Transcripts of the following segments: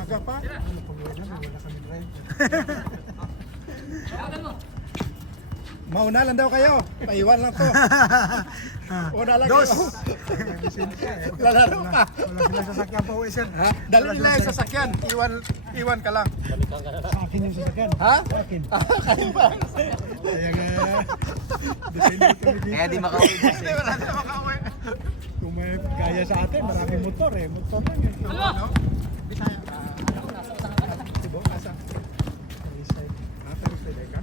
Maaga pa. Ano pag wala kami drive. Mauna lang daw kayo. Paiwan lang to. Una lang Dos. kayo. Lalaro ka. Wala silang sasakyan pa uwi, sir. Ha? Dali nila yung sasakyan. Iwan ka lang. Sa akin yung sasakyan. Ha? Sa akin. Kayo ba? Kaya nga, depende kami dito. Kaya di makauwi. Hindi wala na makauwi. Kung may kaya sa atin, maraming motor eh. Motor lang yun. Ano? Tibo, asa? Ah, pero side ka?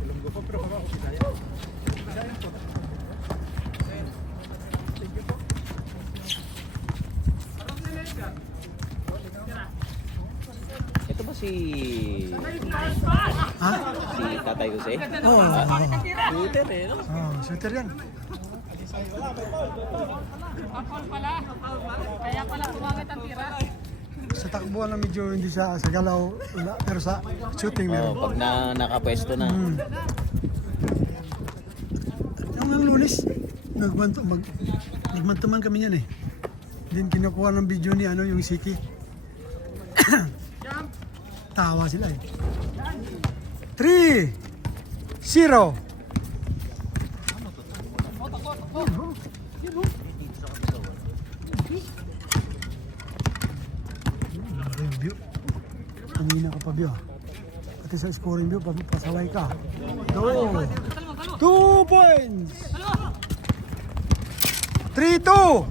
Ilonggo po, pero baka ako Bisaya. Bisaya po. Thank you po. Ito ba si... Ha? Si Tatay Jose? Oo. Shooter eh, no? Oh, shooter yan. Foul pala. Kaya pala tumamit ang tira. Sa takbuhan na medyo hindi siya sa galaw, wala. Pero sa shooting Oh, meron. pag nakapwesto na. Yung Lunes, nagmantuman kami yan eh. Din kinukuha ng video ni yung Siki. Tawa sila eh. 3-0. Yung view. Kanina ka pa view. Pati sa scoring view, pasaway ka. 2 points. 3-2.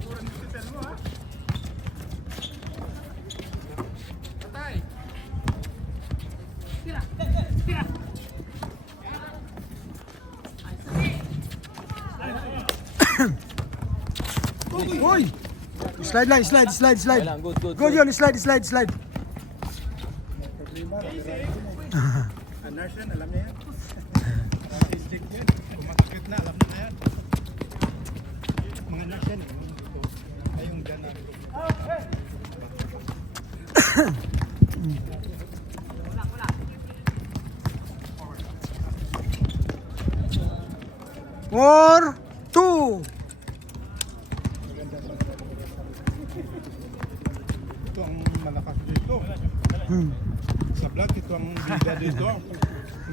Uy! Slide lang, slide. Wala, good. Good yun, slide. Nurse yan, alam niya yan. Instinct yan. Kumakakit na, alam na yan. Mga nurse yan. Ay yung dyan namin. Four, two. Ito ang malakas dito. Sa vlog, ito ang bida dito.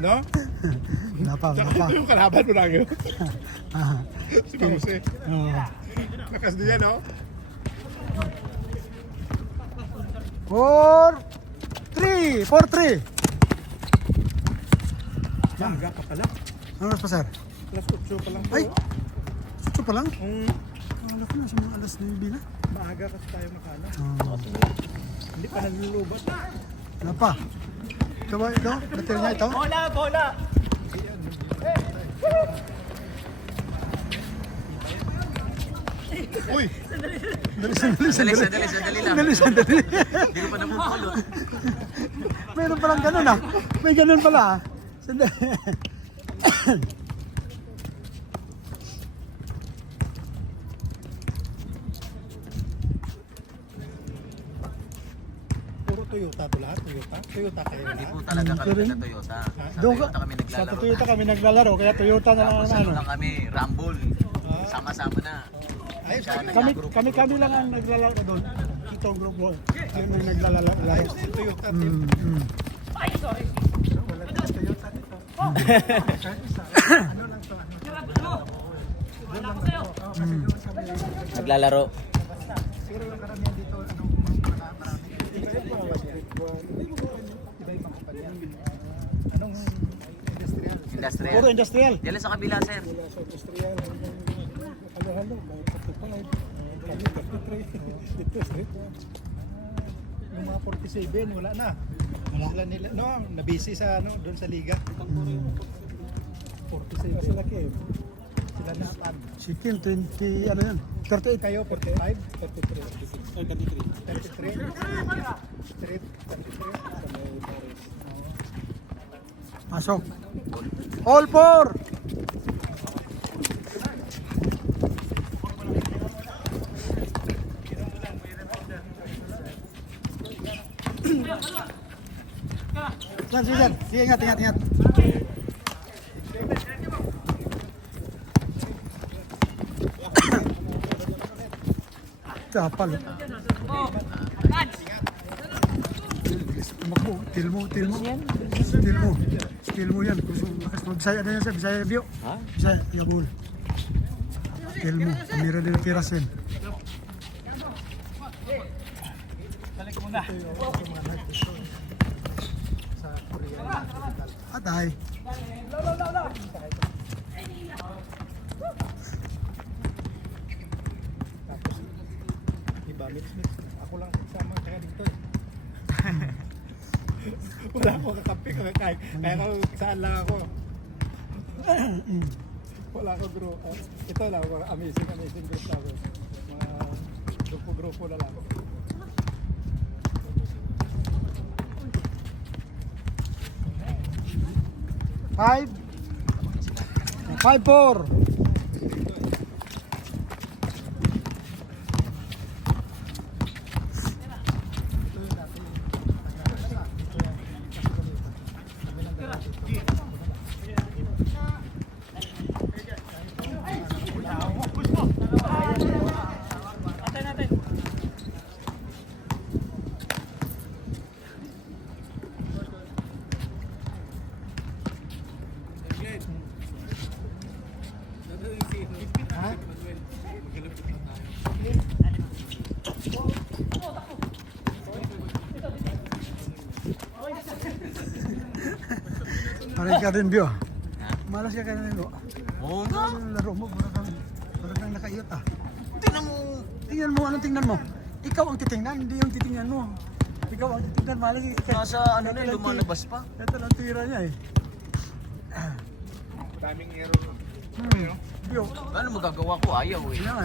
No? Tsaka ito yung kalaban mo lang yun. Si Jose. Lakas din yan, no? 4-3. Maaga pa pala. Ano oras pa, sir? Alas 8 pa lang po. Ay! Sucho pa lang? Mm, Akala ko na sa mga alas 9 na. maaga kasi tayo makala. Oh. Hindi pa nalulubat. Ano pa? Ito ba ito? Bater niya ito? Bola! Uy! Sandali lang. Sandali. Hindi ko pa napupulot. Meron palang ganun ah. May ganun pala ah. Sandali. Puro Toyota to lahat. Toyota kayo Hindi lahat. po talaga kami Rin? na Toyota. Sa Doon Toyota kami Sa naglalaro. Toyota kami naglalaro, kaya Toyota na lang Tapos ang ano ano. lang kami, Rumble. Sama-sama na. Ayos Siya kami. nagkagrupo. Kami lang ang naglalaro doon. Itong grupo. Kami ang naglalaro. Ayos din Toyota team. Ay, sorry. Wala na Toyota dito. Ano lang to? Wala ko sa'yo. Naglalaro. Siguro yung karamihan dito, marami. Iba yung mga kapatid. Anong industrial? Industrial. Puro industrial. Diyan lang sa kabila, sir. Sa industrial. Halo, may 45. Kami 43. Yung mga 47, wala na. Sila nila, no, nabisi sa doon sa liga. 47. Sila kayo. Sila na pan. Si Kim, 20, ano yan? 38. Kayo 45, 33. 33. 33. Pasok. All four. Yan, sige, yan. Sige, ingat. Kapal. Tumakbo. Til mo. Skill mo yan. Lakas mo. Bisaya na yan sir. Bisaya view. Ha? Bisaya. Yabul. Skill mo. Kamira din ang pirasin. Atay. Iba, mix. Ako lang sama kaya dito eh. Wala akong kakampi ko. Kaya ako saan lang ako. Wala ako group. Ito lang, mga amazing group lang ako. Mga grupo na lang. Five. 5-4. Parang ka rin, Bio. Malas ka rin, Bio. Oo nga. Ano laro mo? Parang kang nakaiyot ah. Tingnan mo. Tingnan mo, anong tingnan mo? Ikaw ang titingnan, hindi yung titingnan mo. Ikaw ang titingnan, malas. Nasa ano na, lumalabas pa. Ito lang tira niya eh. Daming error. Bio. Ano magagawa ko? Ayaw eh. Yan.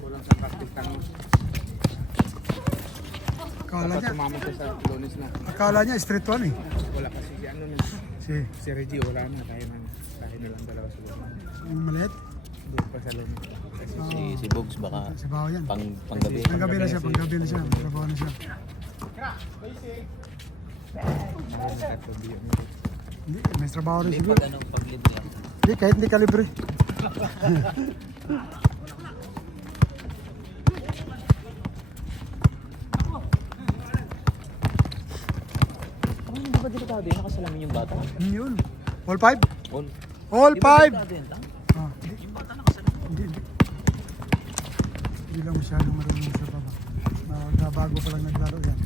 Kulang sa practice kami. Akala niya, Sumama ko sa Lunes na. akala niya street one eh. Wala kasi si ano na. Si Reggie wala na. Tayo na lang dalawa sa Lunes. Yung maliit. Doon pa sa Lunes. Kasi Si Bugs baka Sa baho yan. panggabi. Panggabi na siya. Trabaho na siya. meron na tayo biyo. Hindi, may trabaho rin Hindi siguro. pag anong pag-libre ako. Hindi, kahit hindi kalibre. Hindi ba delikado yun? Nakasalamin yung bata? Yun. All five? All. All Di ba five! delikado yun, Tang? Ah, hindi. Yung bata nakasalamin. Hindi. Hindi lang masyadong marunong sa baba. Bago pa lang naglaro yan.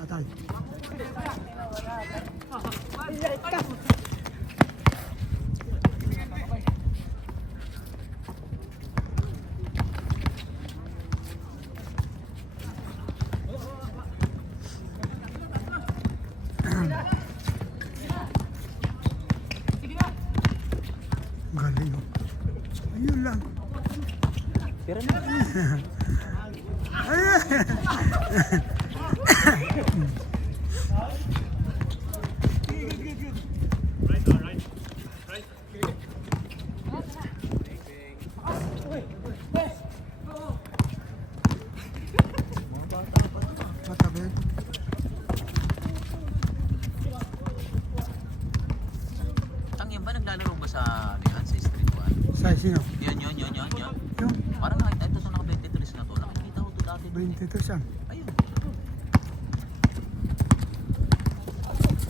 Atay. Galing oh. Ayun lang. Pero na. Matabi. Tang yun ba naglalaro ba sa ano yan? Sa street one? Sa sino? Yun. Yung Parang nakita ito naka 23 na to. Nakikita ko ito dati. 23 siya. Ayun.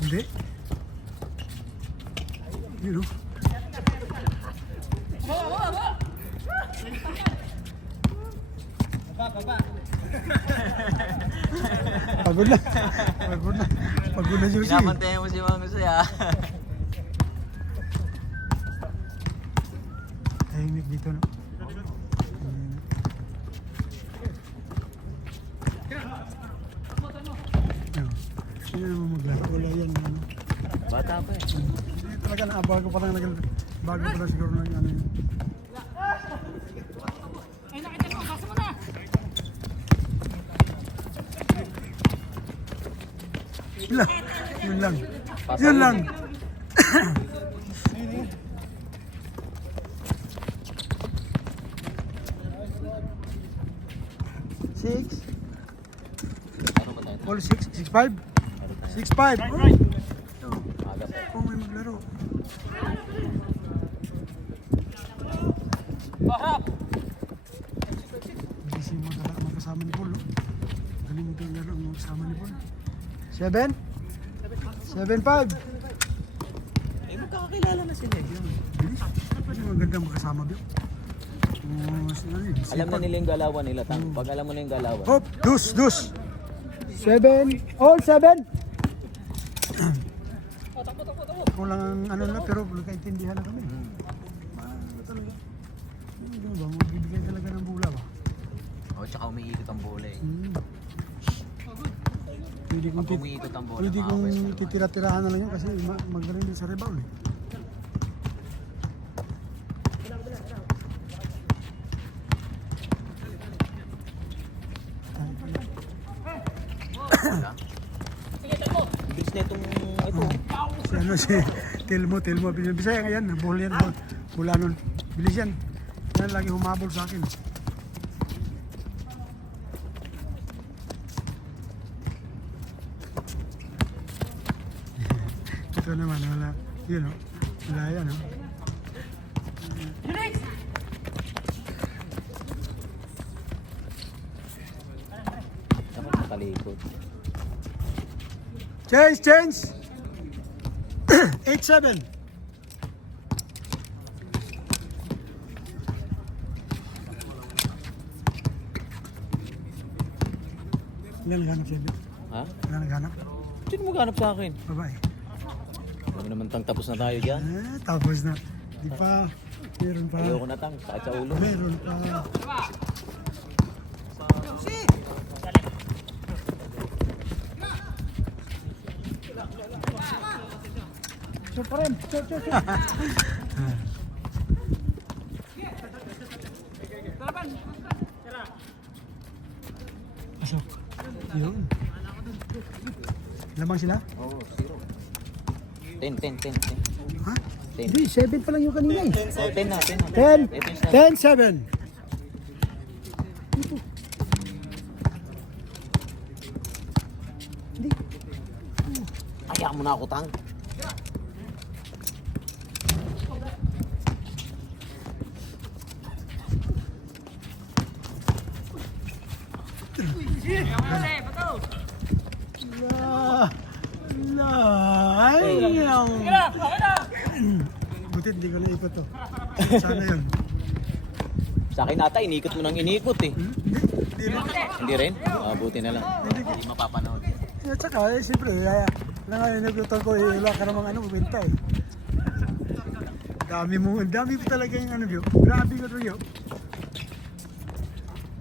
Hindi. Yun oh. Pagod na. Pagod na jersey. Pinapantayan mo si Mang Jose ah. Tahimik dito no. Sino naman maglaro? Wala yan. Ano. Bata pa eh. Hindi talaga na bago pa lang bago pa lang siguro na ano yun. Ay, nakita mo, basa mo na. Yun lang. Yun lang. Six. Ano ba tayo? All six. 6-5. 6-5. Aga pa. Oh, may maglaro. Bahap. Gising mo talaga. kasama ni Paul. No? Galing ito yung laro ang kasama ni Paul. 7? 7-5. Eh, magkakakilala na sila. Bilis. Ang ganda makasama Bio. Alam na nila yung galawan nila, Tang. Pag alam mo na yung galawan. Hop, dus. 7, all 7. Kung lang ang ano na, pero nagkaintindihan na kami. Ano talaga? Hindi ba, magbibigay talaga ng bula ba? O, tsaka umiikot ang bola eh. Pwede kong, Pag umiikot ang bola, pwede kong makakapwes ka naman. titira-tirahan na lang yun kasi magaling din sa rebound eh. Bilis na itong ito. Si ano si Telmo, Bisaya ngayon, ball yan, ball nun. Bilis yan. Yan lagi humabol sa akin. Ito naman, wala, yun o, wala yan o. Dapat nakalikod. Change! 8-7. Ilan naghanap siya? Ha? Ilan naghanap? Sino maghanap sa akin? Babae. Alam mo naman, Tang, tapos na tayo dyan. Tapos na. Di pa. Meron pa. Ayoko na, Tang. Sakit sa ulo. Meron pa. Shoot pa rin. Shoot. Pasok. Yun. Lamang sila? Oo, 0. 10. Ha? 10. Hindi, 7 pa lang yung kanina eh. Oh, 10 na. 10, Ito yung sinabi. 10, 7. Hindi. Kaya mo na ako, Tang. Buti hindi ko naikot to. Sana yun. Sa akin ata, inikot mo nang inikot eh. Hindi rin. Hindi rin? Ah, buti na lang. Hindi mapapanood. At saka, siyempre, na nga yung nagluto ko, wala ka namang benta eh. Dami mo talaga yung ano, view. Grabe ko to, view.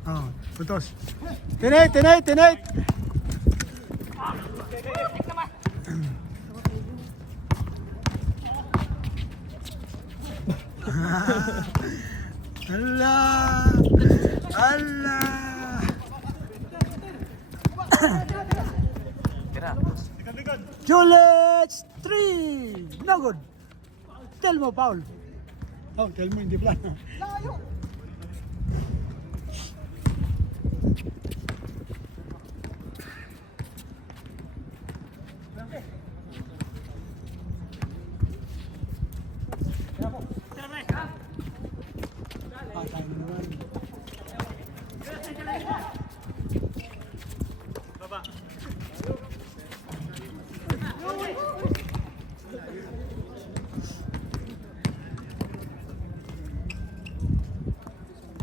Oh, putos. Tinay! Allah! Tira. Juliet 3! No good. Tell mo, Paul. Oh, tell mo, hindi pala.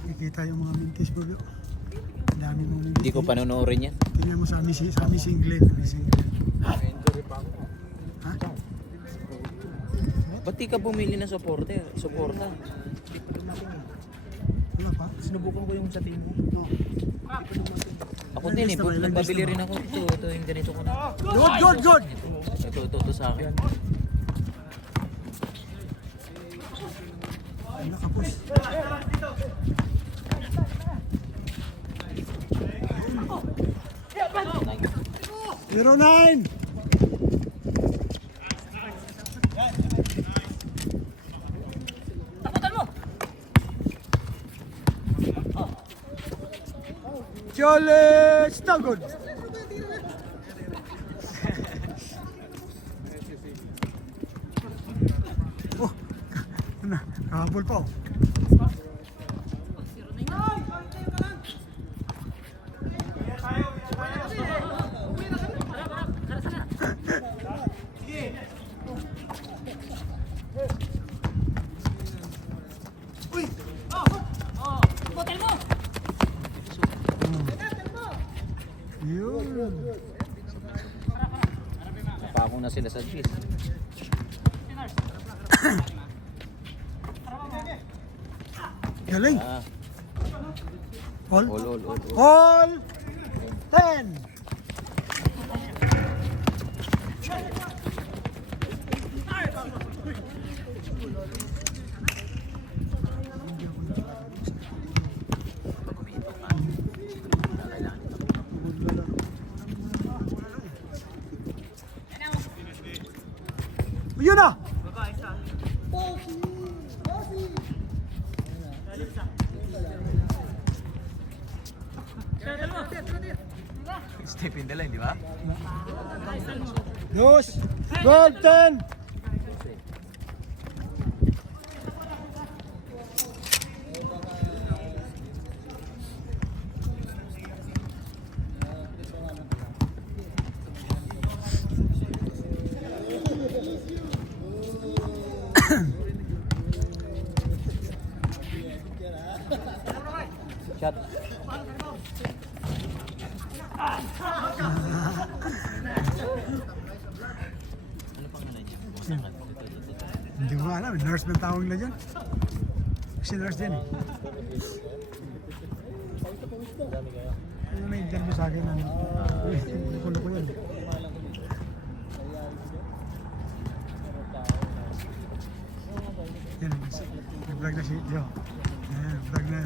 Nakikita yung mga mintis mo, bro. Ang dami mong mintis. Hindi ko panonoorin yan. Tingnan mo sa Missing Glen. Ha? Ba't di ka bumili ng suporta? Wala pa? Sinubukan ko yung sa team mo. No. Ako din eh, nagbabili rin ako. Ito yung ganito ko na. Good! Ito sa akin. Ay, nakapos. Zero 9! Jolly! Still good! Oh! Kahabol pa oh. Hotel mo! Yun. Napakong na sila sa Gis. Galing. Ah, All? all. All 10. Yun na! Step in the line, di ba? Dos! 12, 10! Shot. Hindi ko alam, nurse ba tawag nila dyan? Si nurse din eh. Ano may interview sa akin? Nakulo ko yun. Yan, nag-vlog na si Joe. Yan, vlog na.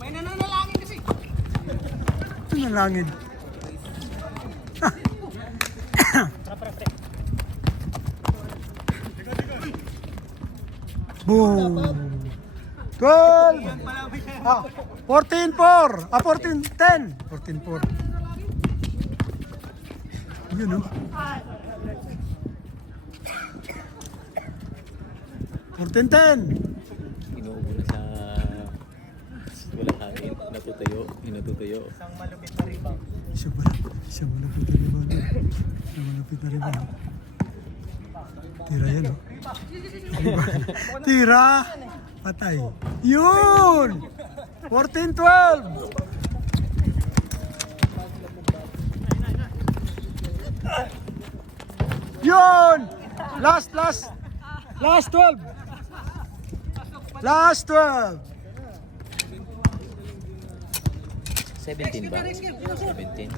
May nananalangin kasi. Ito na langit. Boom! 12! 14-4! 14-10! 14-4. Yun no? 14-10! Inuubo na sa walang hangin. Natutuyo. Siya malapit na rebound. Siya malapit na rebound. Tira yan oh. Tira! Patay. Yun! 14-12! Yun! Last 12! Last 12! 17 ba? 17.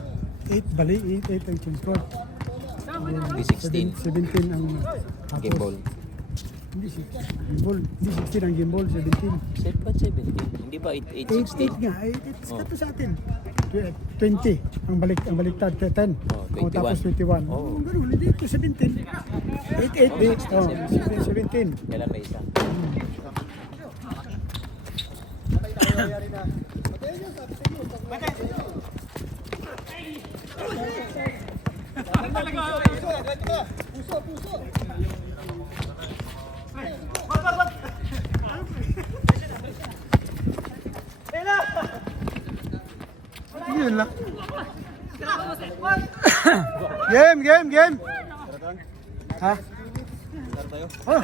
8 bali, 8 ang team score. Hindi 16. 17 ang Game ball. Hindi 16 game ball. Hindi 16 ang game ball, 17. Set ba 17? Hindi ba 8, 8 nga, 8 Oh. ito sa atin. 20 ang baliktad 10. Oh, O, tapos 21. Oh. Oh, ganun, hindi ito 17. 8 oh, 17. Kailan ba isa? Yun lang. Game. Ha? Oh.